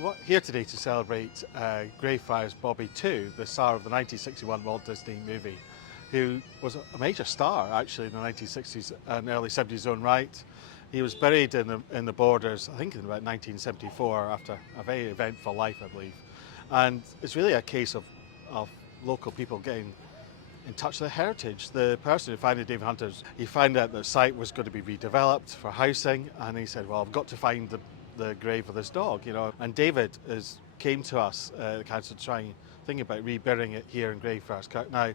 We're here today to celebrate Greyfriars Bobby 2, the star of the 1961 Walt Disney movie, who was a major star actually in the 1960s and early 70s own right. He was buried in the Borders, I think in about 1974, after a very eventful life, I believe. And it's really a case of local people getting in touch with their heritage. The person who founded David Hunter's, he found out the site was going to be redeveloped for housing, and he said, well, I've got to find the grave of this dog, you know. And David came to us, the council, to try and think about reburying it here in Greyfriars Kirk. Now,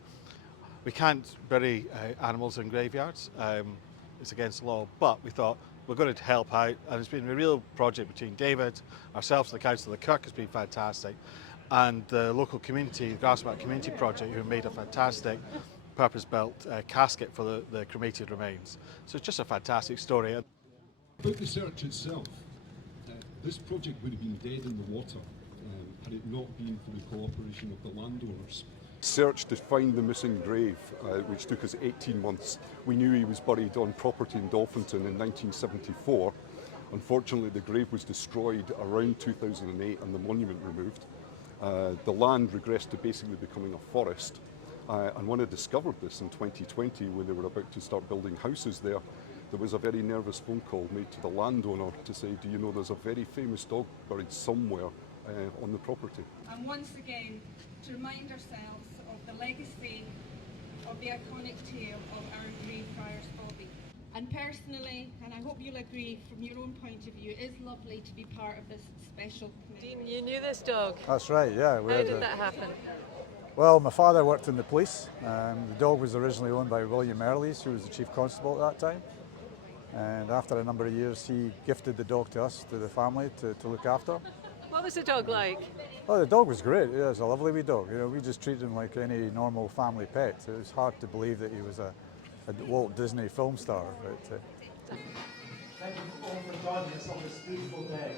we can't bury animals in graveyards, it's against the law, but we thought we're going to help out, and it's been a real project between David, ourselves, the council. The Kirk has been fantastic, and the local community, the Grassmark Community Project, who made a fantastic purpose-built casket for the cremated remains. So it's just a fantastic story. About the search itself, this project would have been dead in the water had it not been for the cooperation of the landowners. Search to find the missing grave, which took us 18 months. We knew he was buried on property in Dolphinton in 1974. Unfortunately, the grave was destroyed around 2008 and the monument removed. The land regressed to basically becoming a forest. And when I discovered this in 2020, when they were about to start building houses there was a very nervous phone call made to the landowner to say, do you know there's a very famous dog buried somewhere on the property? And once again, to remind ourselves of the legacy of the iconic tale of our Greyfriars Bobby. And personally, and I hope you'll agree from your own point of view, it is lovely to be part of this special community. Dean, you knew this dog? That's right, yeah. How did that happen? Well, my father worked in the police. The dog was originally owned by William Earleys, who was the chief constable at that time. And after a number of years, he gifted the dog to us, to the family, to look after. What was the dog like? Oh, the dog was great. Yeah, it was a lovely wee dog. You know, we just treated him like any normal family pet. It was hard to believe that he was a Walt Disney film star. But, Thank you all for joining us on this beautiful day.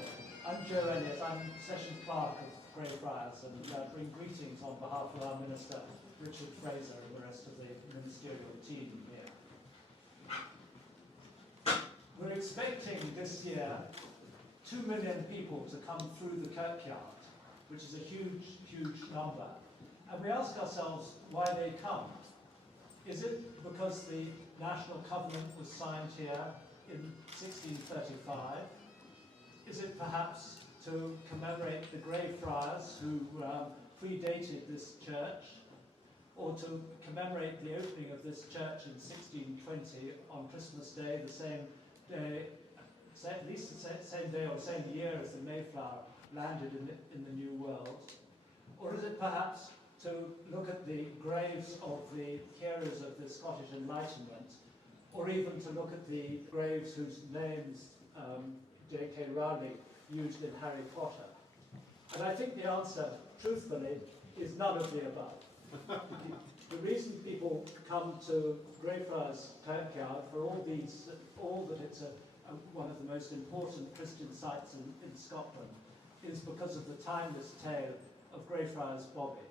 I'm Joe Elliott. I'm Session Clerk of Greyfriars, and bring greetings on behalf of our Minister, Richard Fraser, and the rest of the ministerial team here. We're expecting this year 2 million people to come through the Kirkyard, which is a huge, huge number. And we ask ourselves why they come. Is it because the National Covenant was signed here in 1635? Is it perhaps to commemorate the Greyfriars who predated this church? Or to commemorate the opening of this church in 1620 on Christmas Day, the same day, at least the same day or the same year as the Mayflower landed in the New World? Or is it perhaps to look at the graves of the heroes of the Scottish Enlightenment, or even to look at the graves whose names J.K. Rowling used in Harry Potter? And I think the answer, truthfully, is none of the above. The reason people come to Greyfriars Kirkyard for all that it's one of the most important Christian sites in Scotland, is because of the timeless tale of Greyfriars Bobby.